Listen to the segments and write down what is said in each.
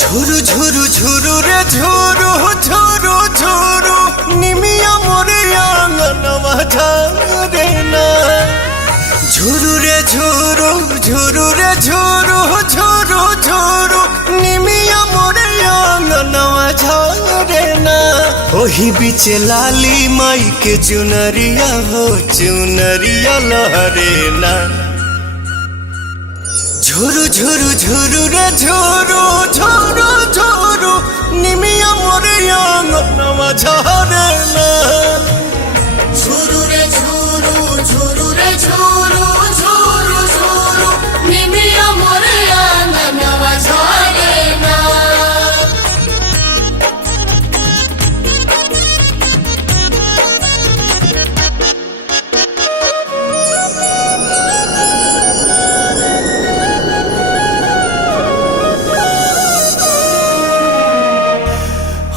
ঝুরু ঝুরু ঝুরু রে ঝুরু ঝুরু ঝুরু নিমিয়া মোরে আঙ্গনवा ঝরে না। ঝুরু রে ঝুরু ঝুরু রে ঝুরু ঝুরু ঝুরু নিমিয়া মোরে আঙ্গনवा ঝরে না। ओही बीचे लाली माई के चुनरिया हो चुनरिया लहरे ना। झुरु झुरु झुरु रे झुरु झुरु झुरु निमिया मोरे आंगनवा झरे ना। झुरु रे झुरु झुरु रे झुरु झुरु झुरु निमिया मोरे आंगनवा झरे ना।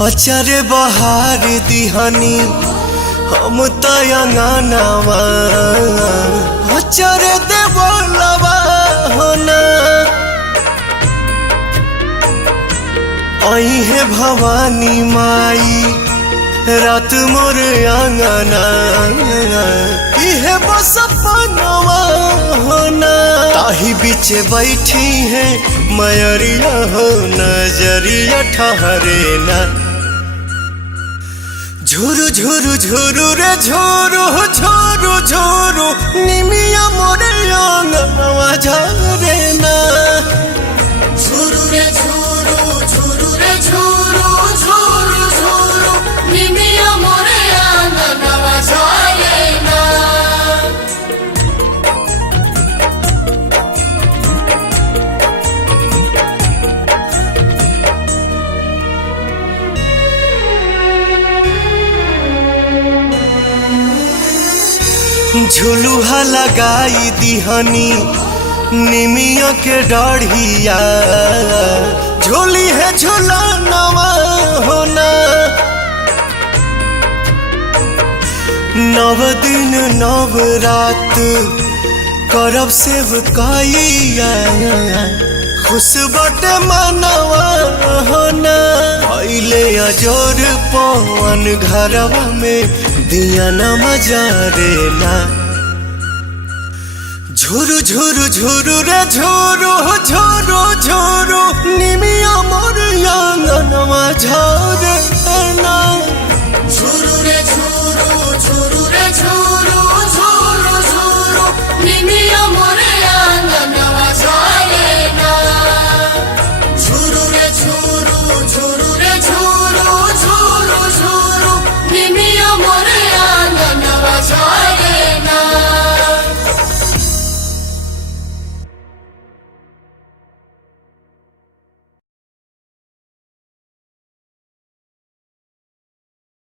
अचारे बहार दिहानी हम तयंगनवा अचारे देवलवा होना। आई है भवानी माई रात मोर आंगना इहे बस अपनवा होना। ताही बीचे बैठी है मयरिया हो नजरिया ठहरे ना। झुरु झुरु झुरु रे झुरु झुरु झुरु निमिया मोरे आंगनवा झरे ना। झुरु रे झुरु झुरु रे झुरु झुरु झुरु निमिया मोरे आंगनवा झरे ना। झुलुहा लगाई दिहनी निमिया के डढ़िया झोली है झुलनवा होना। नव दिन नव रात करब सेवकाइया खुश बटे मनवा होना। पहले अजोर पवन घरवा में दिया न मजारे ना। झुरु झुरु झुरु रे झुरु झुरु झुरु निमिया मोर आंगनवा झरे ना। झुरु रे झुरु झुरु रे झुरु झुरु झुरु निमिया मोरे आंगनवा